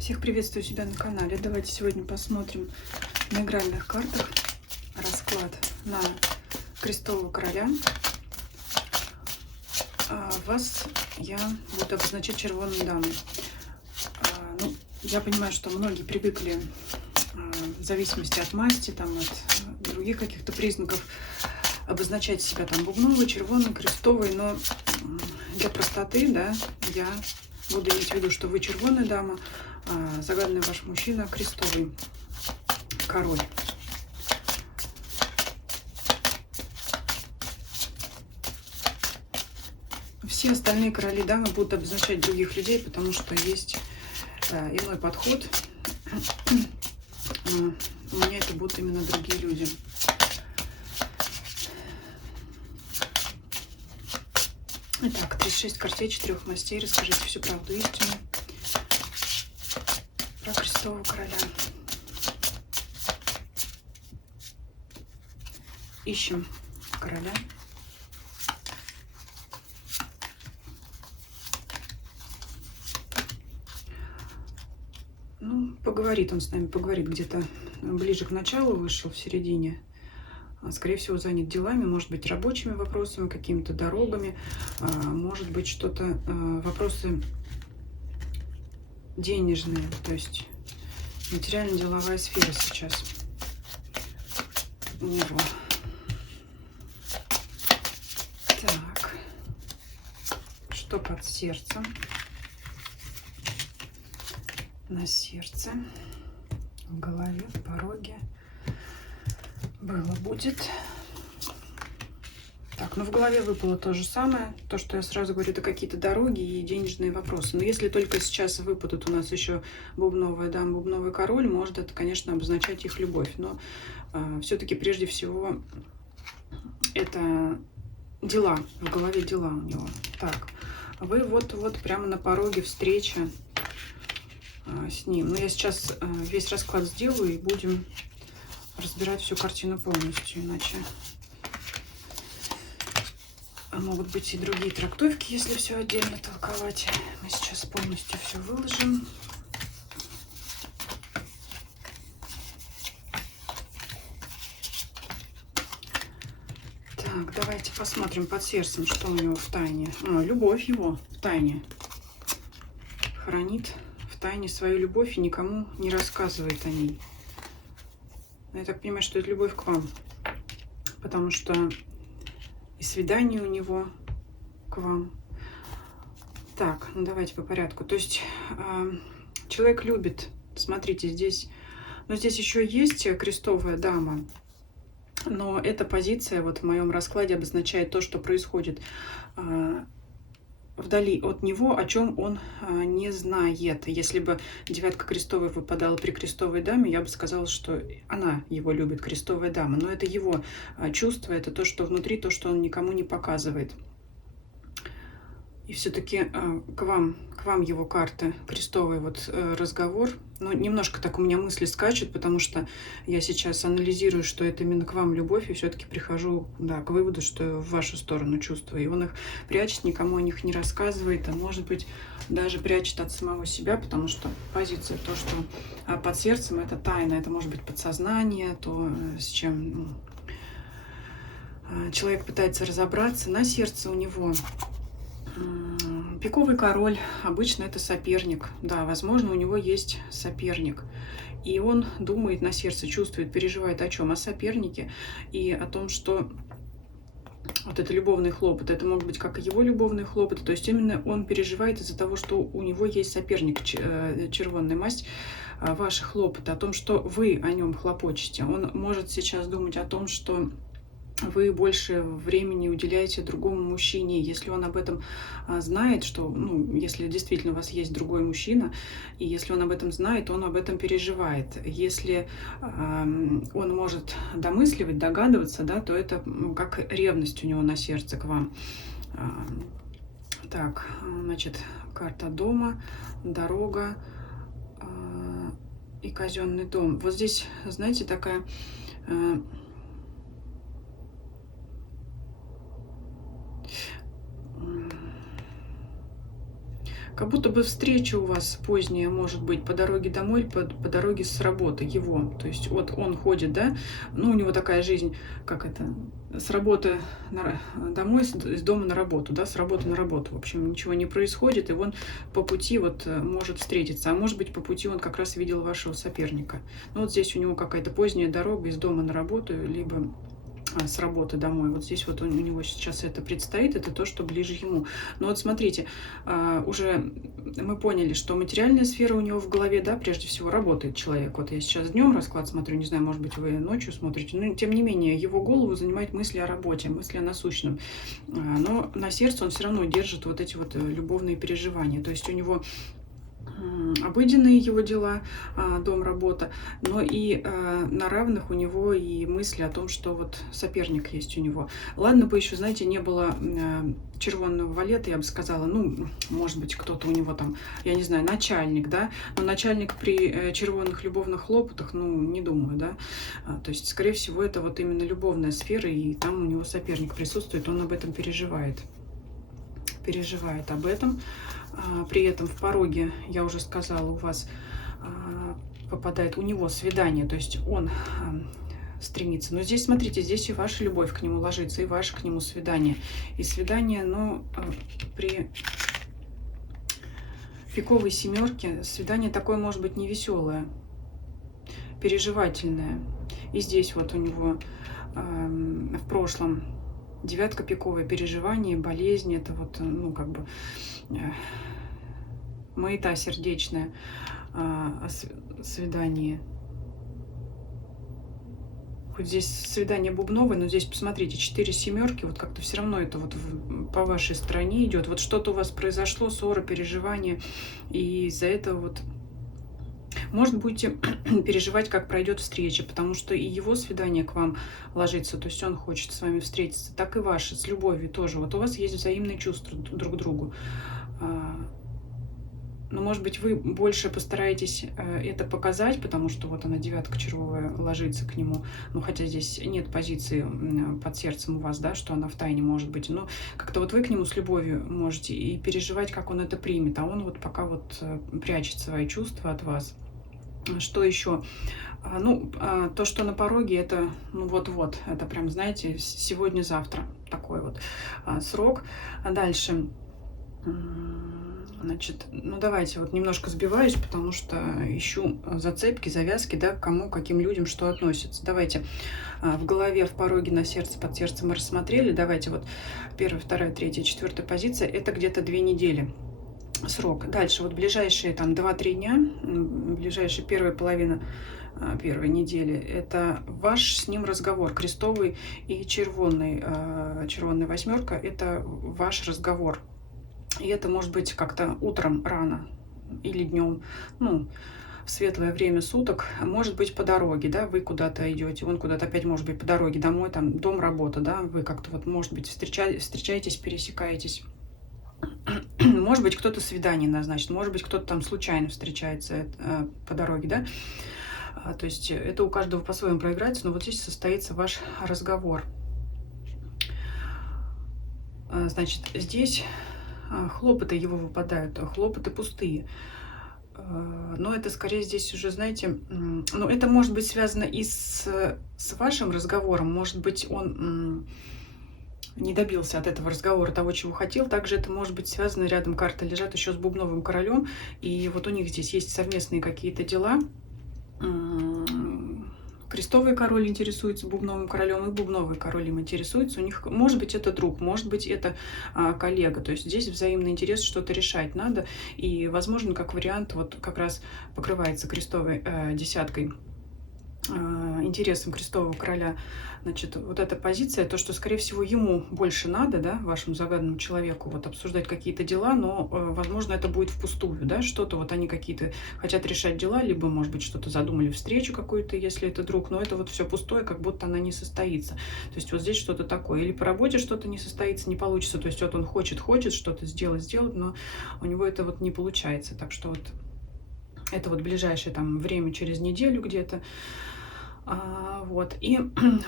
Всех приветствую себя на канале. Давайте сегодня посмотрим на игральных картах расклад на Крестового Короля. Вас я буду обозначать червоной дамой. Я понимаю, что многие привыкли, в зависимости от масти, там, от других каких-то признаков, обозначать себя там бубновой, червоной, крестовой, но для простоты, да, я буду иметь в виду, что вы червоная дама, а загаданный ваш мужчина крестовый король. Все остальные короли дамы будут обозначать других людей, потому что есть иной подход. У меня это будут именно другие люди. Итак, 36 картей 4 мастей. Расскажите всю правду, истину про Крестового Короля. Ищем короля. Ну, поговорит он с нами, поговорит где-то ближе к началу, вышел в середине. Скорее всего, занят делами, может быть, рабочими вопросами, какими-то дорогами, может быть, что-то, вопросы денежные, то есть материально-деловая сфера сейчас у него. Так, что под сердцем? На сердце, в голове, в пороге. Было, будет. Так, ну в голове выпало то же самое. То, что я сразу говорю, это какие-то дороги и денежные вопросы. Но если только сейчас выпадут у нас еще бубновая дама, бубновый король, может это, конечно, обозначать их любовь. Но все-таки прежде всего это дела. В голове дела у него. Так, вы вот прямо на пороге встречи с ним. Но я сейчас весь расклад сделаю и будем разбирать всю картину полностью, иначе могут быть и другие трактовки, если все отдельно толковать. Мы сейчас полностью все выложим. Так, давайте посмотрим под сердцем, что у него в тайне. Любовь его в тайне. Хранит в тайне свою любовь и никому не рассказывает о ней. Я так понимаю, что это любовь к вам, потому что и свидание у него к вам. Так, ну давайте по порядку. То есть человек любит, смотрите, здесь, но здесь еще есть крестовая дама, но эта позиция вот в моем раскладе обозначает то, что происходит вдали от него, о чем он не знает. Если бы девятка крестовой выпадала при крестовой даме, я бы сказала, что она его любит, крестовая дама. Но это его чувство, это то, что внутри, то, что он никому не показывает. И все-таки к вам его карты, крестовый вот разговор. Но немножко так у меня мысли скачут, потому что я сейчас анализирую, что это именно к вам любовь, и все-таки прихожу, да, к выводу, что в вашу сторону чувства. И он их прячет, никому о них не рассказывает, а может быть даже прячет от самого себя, потому что позиция, то, что под сердцем, это тайна, это может быть подсознание, то, с чем человек пытается разобраться. На сердце у него пиковый король, обычно это соперник. Да, возможно, у него есть соперник. И он думает на сердце, чувствует, переживает о чем? О сопернике и о том, что вот это любовный хлопот. Это могут быть как и его любовные хлопоты. То есть именно он переживает из-за того, что у него есть соперник, червонная масть, ваши хлопоты, о том, что вы о нем хлопочете. Он может сейчас думать о том, что вы больше времени уделяете другому мужчине. Если он об этом знает, что, ну, если действительно у вас есть другой мужчина, и если он об этом знает, он об этом переживает. Если он может домысливать, догадываться, да, то это как ревность у него на сердце к вам. Так, значит, карта дома, дорога и казенный дом. Вот здесь, знаете, такая... Как будто бы встреча у вас поздняя может быть по дороге домой, по дороге с работы его. То есть вот он ходит, да, ну у него такая жизнь, как это, с работы домой, с дома на работу, да, с работы на работу. В общем, ничего не происходит, и он по пути вот может встретиться. А может быть, по пути он как раз видел вашего соперника. Ну вот здесь у него какая-то поздняя дорога из дома на работу, либо с работы домой. Вот здесь вот у него сейчас это предстоит, это то, что ближе ему. Но вот смотрите, уже мы поняли, что материальная сфера у него в голове, да, прежде всего работает человек. Вот я сейчас днем расклад смотрю, не знаю, может быть, вы ночью смотрите, но тем не менее, его голову занимают мысли о работе, мысли о насущном. Но на сердце он все равно держит вот эти вот любовные переживания. То есть у него обыденные его дела, дом, работа, но и на равных у него и мысли о том, что вот соперник есть у него. Ладно бы еще, знаете, не было червонного валета, я бы сказала, ну, может быть, кто-то у него там, я не знаю, начальник, да, но начальник при червонных любовных хлопотах, ну, не думаю, да, то есть, скорее всего, это вот именно любовная сфера, и там у него соперник присутствует, он об этом переживает об этом. При этом в пороге, я уже сказала, у вас попадает у него свидание, то есть он стремится. Но здесь, смотрите, здесь и ваша любовь к нему ложится, и ваше к нему свидание. И свидание, ну, при пиковой семерке свидание такое может быть невеселое, переживательное. И здесь вот у него в прошлом девятка пиковая, переживание, болезнь, это вот, ну, как бы маята сердечная, свидание. Хоть здесь свидание бубновое, но здесь, посмотрите, 4 семерки, вот как-то все равно это вот по вашей стороне идет. Вот что-то у вас произошло, ссора, переживание, и из-за этого вот может, будете переживать, как пройдет встреча, потому что и его свидание к вам ложится, то есть он хочет с вами встретиться, так и ваше, с любовью тоже. Вот у вас есть взаимные чувства друг к другу. Но, может быть, вы больше постараетесь это показать, потому что вот она, девятка червовая, ложится к нему. Ну, хотя здесь нет позиции под сердцем у вас, да, что она в тайне может быть. Но как-то вот вы к нему с любовью можете и переживать, как он это примет. А он вот пока вот прячет свои чувства от вас. Что еще? Ну, то, что на пороге, это, ну, вот-вот, это прям, знаете, сегодня-завтра такой вот срок. А дальше... Значит, ну давайте вот немножко сбиваюсь, потому что ищу зацепки, завязки, да, к кому, каким людям что относится. Давайте в голове, в пороге, на сердце, под сердцем мы рассмотрели. Давайте вот 1, 2, 3, 4 позиция, это где-то 2 недели срок. Дальше вот ближайшие там 2-3 дня, ближайшая первая половина первой недели, это ваш с ним разговор, крестовый и червонный, червонная восьмерка, это ваш разговор. И это может быть как-то утром рано или днем, ну, в светлое время суток, может быть по дороге, да, вы куда-то идете, он куда-то опять может быть по дороге домой, там дом, работа, да, вы как-то вот, может быть, встречаетесь, пересекаетесь. Может быть, кто-то свидание назначит, может быть, кто-то там случайно встречается по дороге, да. То есть это у каждого по-своему проиграется, но вот здесь состоится ваш разговор. Значит, здесь... хлопоты его выпадают, хлопоты пустые. Но это скорее здесь уже, знаете, ну это может быть связано и с вашим разговором. Может быть, он не добился от этого разговора того, чего хотел. Также это может быть связано, рядом карты лежат еще с бубновым королем. И вот у них здесь есть совместные какие-то дела. Крестовый король интересуется бубновым королем, и бубновый король им интересуется. У них, может быть, это друг, может быть, это коллега. То есть здесь взаимный интерес, что-то решать надо. И, возможно, как вариант, вот как раз покрывается крестовой десяткой, интересом крестового короля. Значит, вот эта позиция, то, что, скорее всего, ему больше надо, да, вашему загаданному человеку, вот обсуждать какие-то дела, но, возможно, это будет впустую, да, что-то вот они какие-то хотят решать дела, либо, может быть, что-то задумали, встречу какую-то, если это друг, но это вот все пустое, как будто она не состоится. То есть вот здесь что-то такое. Или по работе что-то не состоится, не получится, то есть вот он хочет что-то сделать, но у него это вот не получается. Так что вот это вот ближайшее там время, через неделю где-то. Вот. И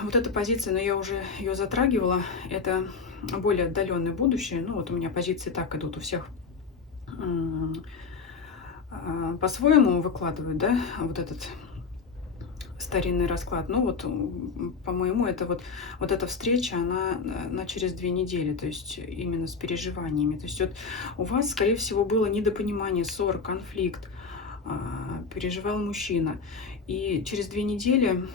вот эта позиция, но я уже ее затрагивала, это более отдаленное будущее. Ну вот у меня позиции так идут у всех по-своему выкладывают, да, вот этот старинный расклад. Ну вот, по-моему, это вот эта встреча, она на через 2 недели, то есть именно с переживаниями. То есть вот у вас, скорее всего, было недопонимание, ссора, конфликт, переживал мужчина. И через 2 недели,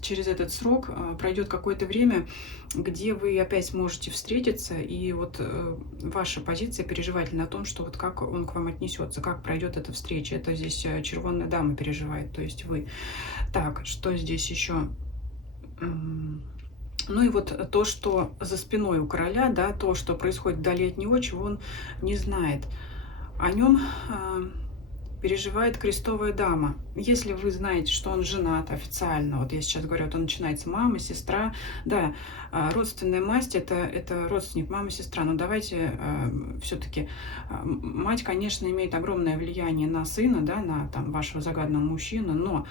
через этот срок пройдет какое-то время, где вы опять сможете встретиться, и вот ваша позиция переживательна о том, что вот как он к вам отнесется, как пройдет эта встреча. Это здесь червонная дама переживает, то есть вы. Так, что здесь еще? Ну и вот то, что за спиной у короля, да, то, что происходит вдали от него, чего он не знает. О нем переживает крестовая дама. Если вы знаете, что он женат официально, вот я сейчас говорю, это начинается мама, сестра, да, родственная масть это родственник, мама, сестра, но давайте все-таки, мать, конечно, имеет огромное влияние на сына, да, на там вашего загаданного мужчину, но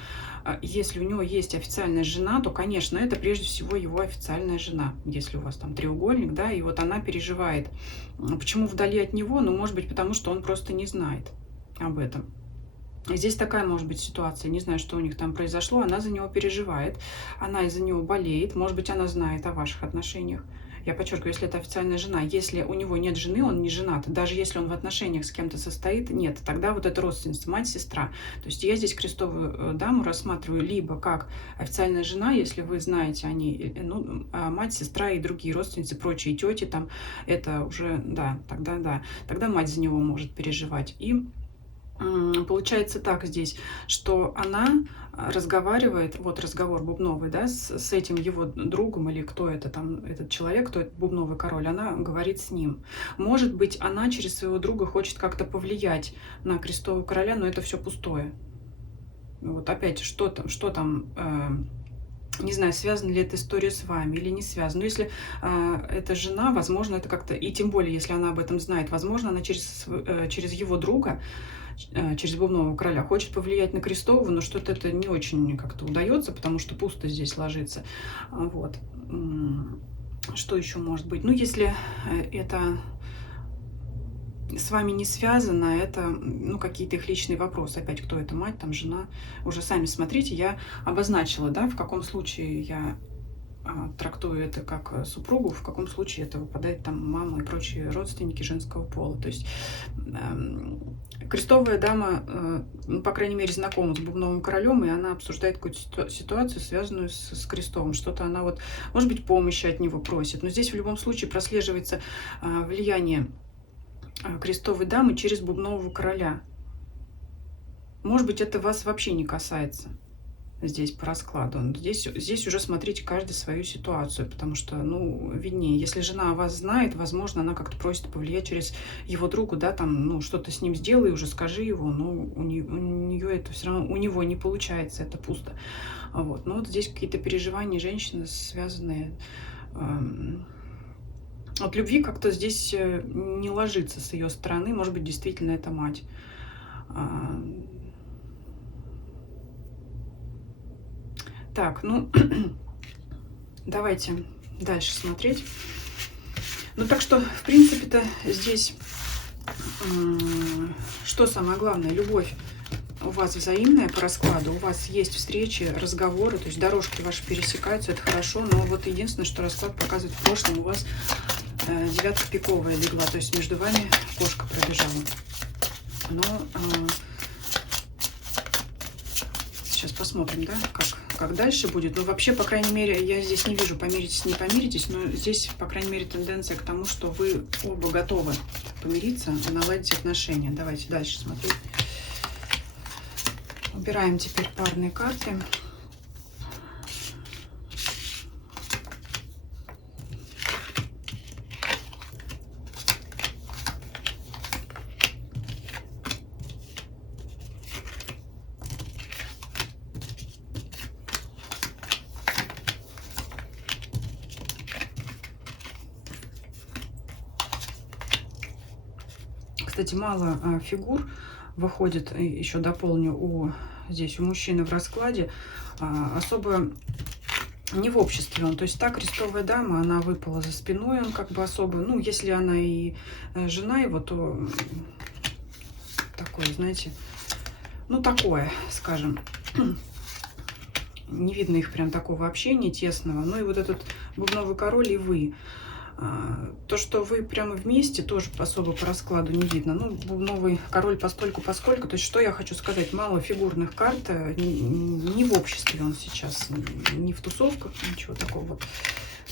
если у него есть официальная жена, то, конечно, это прежде всего его официальная жена, если у вас там треугольник, да, и вот она переживает. Почему вдали от него? Ну, может быть, потому что он просто не знает об этом. Здесь такая может быть ситуация, не знаю, что у них там произошло, она за него переживает, она из-за него болеет, может быть, она знает о ваших отношениях. Я подчеркиваю, если это официальная жена, если у него нет жены, он не женат, даже если он в отношениях с кем-то состоит, нет, тогда вот это родственница, мать, сестра. То есть я здесь крестовую даму рассматриваю либо как официальная жена, если вы знаете о ней, ну, мать, сестра и другие родственницы, прочие тети, там, это уже, да, тогда мать за него может переживать. И получается так здесь, что она разговаривает, вот разговор бубновый, да, с этим его другом или кто это там, этот человек, кто этот бубновый король, она говорит с ним. Может быть, она через своего друга хочет как-то повлиять на крестового короля, но это все пустое. Вот опять, что там, не знаю, связана ли эта история с вами или не связана. Но если это жена, возможно, это как-то, и тем более, если она об этом знает, возможно, она через его друга, через бубнового короля, хочет повлиять на крестового, но что-то это не очень как-то удается, потому что пусто здесь ложится. Вот. Что еще может быть? Ну, если это с вами не связано, это, ну, какие-то их личные вопросы. Опять, кто это, мать, там, жена. Уже сами смотрите, я обозначила, да, в каком случае я трактую это как супругу, в каком случае это выпадает там мама и прочие родственники женского пола. То есть крестовая дама, ну, по крайней мере, знакома с бубновым королем, и она обсуждает какую-то ситуацию, связанную с крестовым. Что-то она вот, может быть, помощи от него просит. Но здесь в любом случае прослеживается влияние крестовой дамы через бубнового короля. Может быть, это вас вообще не касается. Здесь по раскладу. Здесь уже смотрите каждый свою сситуацию, потому что, ну, виднее. Если жена вас знает, возможно, она как-то просит повлиять через его друга, да, там, ну, что-то с ним сделай, уже скажи его, но у нее это все равно, у него не получается, это пусто. Вот. Но вот здесь какие-то переживания женщины, связанные... От любви как-то здесь не ложится с ее стороны, может быть, действительно это мать. Так, ну, давайте дальше смотреть. Ну, так что, в принципе-то, здесь, что самое главное, любовь у вас взаимная по раскладу, у вас есть встречи, разговоры, то есть дорожки ваши пересекаются, это хорошо, но вот единственное, что расклад показывает, в прошлом у вас девятка пиковая легла, то есть между вами кошка пробежала. Но сейчас посмотрим, да, как дальше будет. Ну, вообще, по крайней мере, я здесь не вижу, помиритесь, не помиритесь, но здесь, по крайней мере, тенденция к тому, что вы оба готовы помириться и наладить отношения. Давайте дальше смотреть. Убираем теперь парные карты. Кстати, мало фигур выходит, еще дополню, здесь у мужчины в раскладе. Особо Не в обществе он. То есть та крестовая дама, она выпала за спиной, он как бы особо, ну, если она и жена его, то такое, знаете, ну, такое, скажем. Не видно их прям такого общения тесного. Ну и вот этот бубновый король и вы. То, что вы прямо вместе, тоже особо по раскладу не видно. Ну, бубновый король постольку поскольку. То есть, что я хочу сказать, мало фигурных карт, не в обществе он сейчас, не в тусовках, ничего такого. Вот.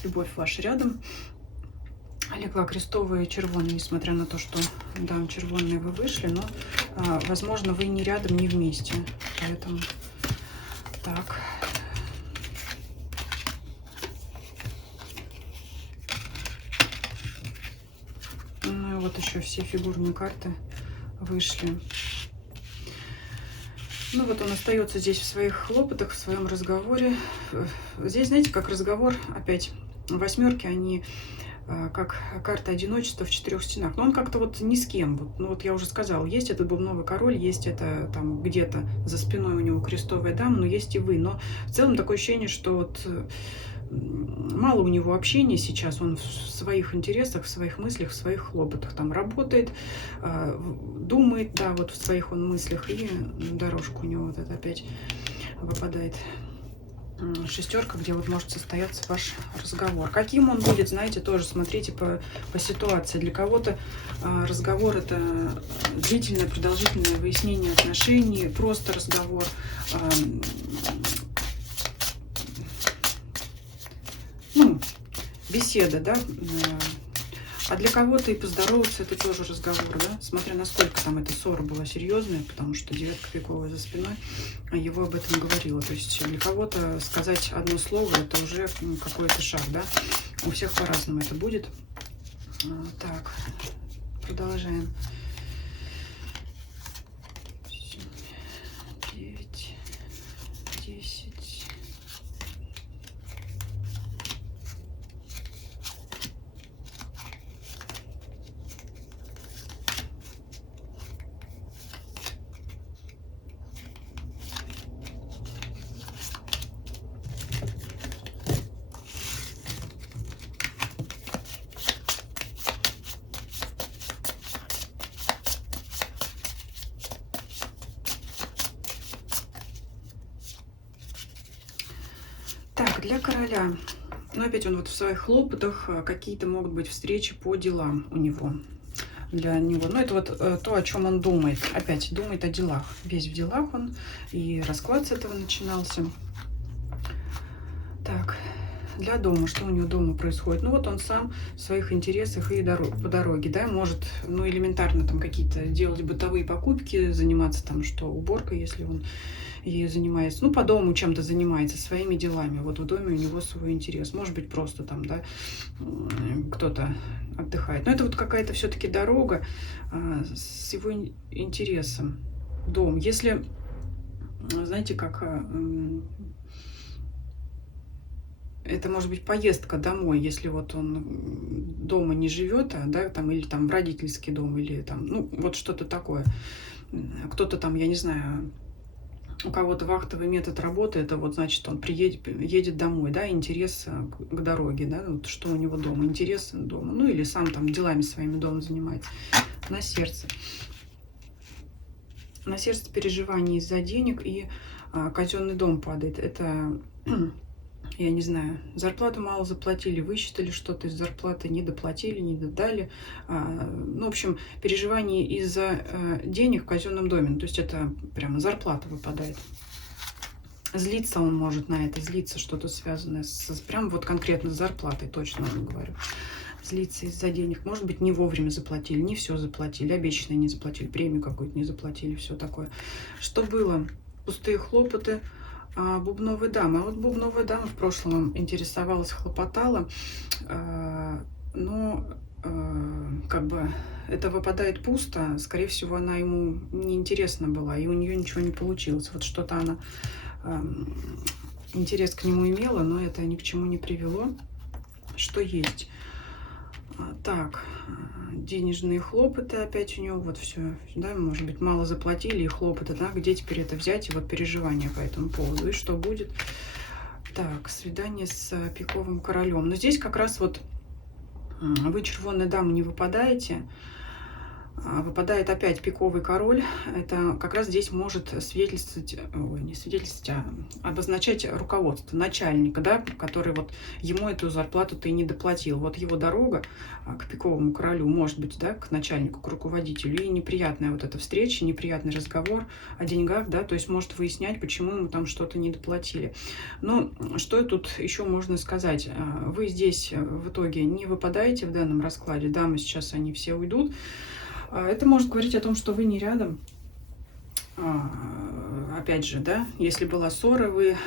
Любовь ваша рядом. Легла крестовые червоные, несмотря на то, что, да, червоные вы вышли, но, возможно, вы не рядом, не вместе. Поэтому, так... Вот еще все фигурные карты вышли. Ну вот он остается здесь в своих хлопотах, в своем разговоре. Здесь, знаете, как разговор, опять восьмерки, они как карта одиночества в 4 стенах. Но он как-то вот ни с кем. Вот, ну вот я уже сказала, есть этот бубновый король, есть это там где-то за спиной у него крестовая дама, но есть и вы. Но в целом такое ощущение, что вот мало у него общения сейчас, он в своих интересах, в своих мыслях, в своих хлопотах там работает, думает, да, вот в своих он мыслях, и дорожку у него вот это опять выпадает. Шестерка, где вот может состояться ваш разговор. Каким он будет, знаете, тоже смотрите по ситуации. Для кого-то разговор — это длительное, продолжительное выяснение отношений, просто разговор, ну, беседа, да, а для кого-то и поздороваться — это тоже разговор, да, смотря насколько там эта ссора была серьезная, потому что девятка пиковая за спиной его об этом говорила. То есть для кого-то сказать одно слово — это уже какой-то шаг, да, у всех по-разному это будет. Так, продолжаем. 9, 10. Так, для короля. Но опять он вот в своих хлопотах, какие-то могут быть встречи по делам у него. Для него. Но это вот то, о чем он думает. Опять думает о делах. Весь в делах он. И расклад с этого начинался. Так, для дома. Что у него дома происходит? Ну вот он сам в своих интересах и по дороге, да, может, ну, элементарно там какие-то делать бытовые покупки, заниматься там, что уборкой, если он ею занимается, ну, по дому чем-то занимается, своими делами. Вот в доме у него свой интерес. Может быть, просто там, да, кто-то отдыхает. Но это вот какая-то все-таки дорога с его интересом. Дом. Если, знаете, как... это может быть поездка домой, если вот он дома не живет, да, там, или там в родительский дом, или там, ну, вот что-то такое. Кто-то там, я не знаю, у кого-то вахтовый метод работы, это вот, значит, он едет домой, да, интерес к дороге, да, вот что у него дома, интерес дома, ну, или сам там делами своими дома занимается. На сердце. На сердце переживания из-за денег, и казенный дом падает. Это... Я не знаю, зарплату мало заплатили, высчитали что-то из зарплаты, не доплатили, не додали. Ну, в общем, переживание из-за денег в казенном доме. То есть это прямо зарплата выпадает. Злиться он может на это, злиться, что-то связанное прям вот конкретно с зарплатой, точно вам говорю. Злиться из-за денег. Может быть, не вовремя заплатили, не все заплатили, обещанное не заплатили, премию какую-то не заплатили, все такое. Что было? Пустые хлопоты. Бубновая дама. А вот бубновая дама в прошлом интересовалась, хлопотала, но как бы это выпадает пусто. Скорее всего, она ему неинтересна была, и у нее ничего не получилось. Вот что-то она интерес к нему имела, но это ни к чему не привело. Что есть? Так, денежные хлопоты опять у него, вот все, да, может быть, мало заплатили и хлопоты, да, где теперь это взять, и вот переживания по этому поводу, и что будет? Так, свидание с пиковым королем. Но здесь как раз вот вы червонная дама не выпадаете. Выпадает опять пиковый король. Это как раз здесь может свидетельствовать, ой, не свидетельствовать, а обозначать руководство, начальника, да, который вот ему эту зарплату-то и не доплатил. Вот его дорога к пиковому королю, может быть, да, к начальнику, к руководителю, и неприятная вот эта встреча, неприятный разговор о деньгах, да, то есть может выяснять, почему ему там что-то не доплатили. Но что тут еще можно сказать? Вы здесь в итоге не выпадаете в данном раскладе, дамы сейчас они все уйдут. Это может говорить о том, что вы не рядом. Опять же, да, если была ссора, вы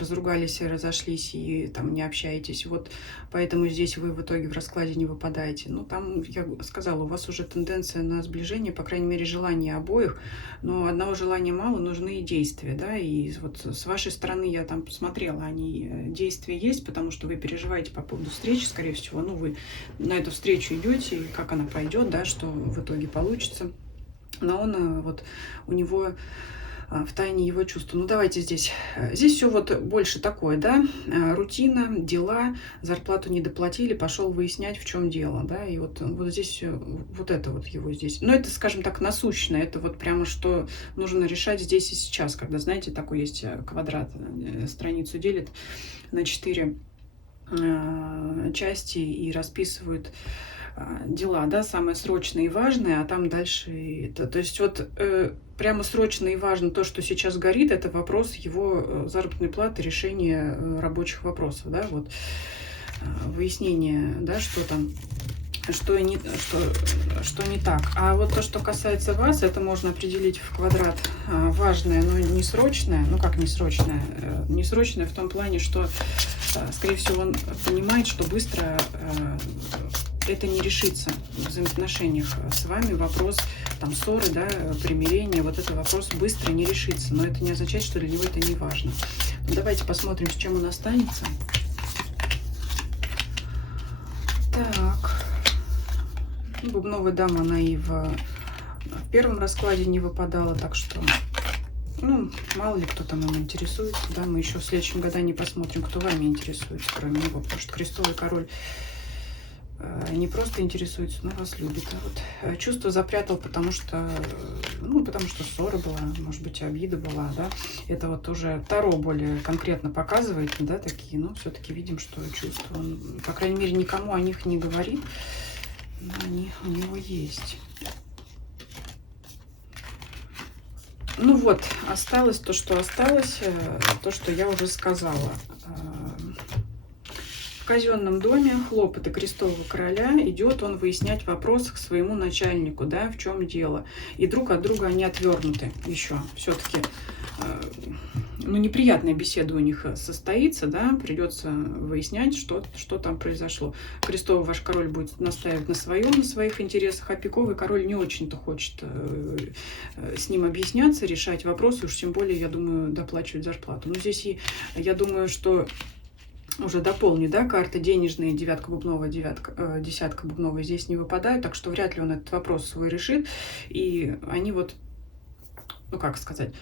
разругались и разошлись, и там не общаетесь, вот поэтому здесь вы в итоге в раскладе не выпадаете. Ну, там, я сказала, у вас уже тенденция на сближение, по крайней мере, желание обоих, но одного желания мало, нужны и действия, да, и вот с вашей стороны я там посмотрела, они действия есть, потому что вы переживаете по поводу встречи, скорее всего, ну, вы на эту встречу идете, и как она пройдет, да, что в итоге получится. Но он, вот, у него в тайне его чувства. Ну, давайте здесь. Здесь все вот больше такое, да, рутина, дела, зарплату не доплатили, пошел выяснять, в чем дело, да, и вот здесь вот это вот его здесь. Но это, скажем так, насущно, это вот прямо что нужно решать здесь и сейчас, когда, знаете, такой есть квадрат, страницу делит на 4 части и расписывают дела, да, самое срочное и важное, а там дальше это. То есть вот прямо срочно и важно то, что сейчас горит, это вопрос его заработной платы, решения рабочих вопросов, да, вот выяснение, да, что там, что не так. А вот то, что касается вас, это можно определить в квадрат важное, но не срочное. Ну как не срочное? Не срочное в том плане, что, скорее всего, он понимает, что быстро это не решится в взаимоотношениях с вами. Вопрос там ссоры, да, примирения, вот этот вопрос быстро не решится. Но это не означает, что для него это не важно. Давайте посмотрим, с чем он останется. Так. Бубновая дама, она и в первом раскладе не выпадала, так что, ну, мало ли кто там им интересуется, да, мы еще в следующем году не посмотрим, кто вами интересуется, кроме него, потому что крестовый король не просто интересуется, но вас любит. А вот чувство запрятал, потому что, ну, потому что ссора была, может быть, обида была, да. Это вот уже Таро более конкретно показывает, да, такие, но все-таки видим, что чувство, он, по крайней мере, никому о них не говорит, но они у него есть. Ну вот, осталось то, что осталось, то, что я уже сказала. В казенном доме хлопоты крестового короля, идет он выяснять вопрос к своему начальнику, да, в чем дело. И друг от друга они отвернуты еще. Все-таки, ну, неприятная беседа у них состоится, да, придется выяснять, что там произошло. Крестовый ваш король будет настаивать на своем, на своих интересах, а пиковый король не очень-то хочет с ним объясняться, решать вопросы, уж тем более, я думаю, доплачивать зарплату. Но здесь и я думаю, что уже дополню, да, карты денежные, девятка бубновая, десятка бубновая здесь не выпадают, так что вряд ли он этот вопрос свой решит. И они вот, ну как сказать,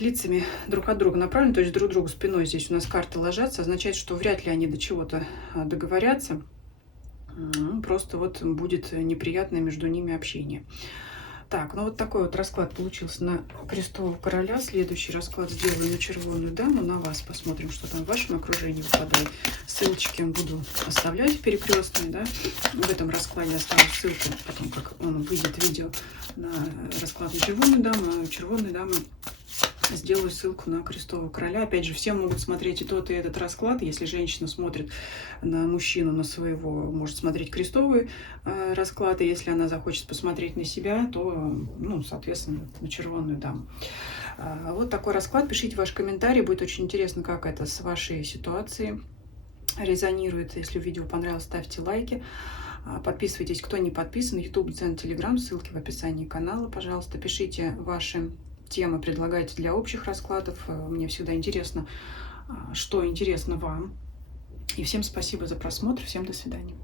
лицами друг от друга направлены, то есть друг другу спиной здесь у нас карты ложатся, означает, что вряд ли они до чего-то договорятся. Просто вот будет неприятное между ними общение. Так, ну вот такой вот расклад получился на крестового короля. Следующий расклад сделаю на червоную даму, на вас. Посмотрим, что там в вашем окружении выпадает. Ссылочки буду оставлять перекрестные, да. В этом раскладе оставлю ссылку, потом как он выйдет видео на расклад на червоную даму, а червоной дамы сделаю ссылку на крестового короля. Опять же, все могут смотреть и тот, и этот расклад. Если женщина смотрит на мужчину, на своего, может смотреть крестовый расклад. И если она захочет посмотреть на себя, то, ну, соответственно, на червоную даму. Вот такой расклад. Пишите ваш комментарий. Будет очень интересно, как это с вашей ситуацией резонирует. Если видео понравилось, ставьте лайки. Подписывайтесь, кто не подписан. YouTube, Дзен, Telegram. Ссылки в описании канала. Пожалуйста, пишите ваши темы, предлагайте для общих раскладов. Мне всегда интересно, что интересно вам. И всем спасибо за просмотр. Всем до свидания.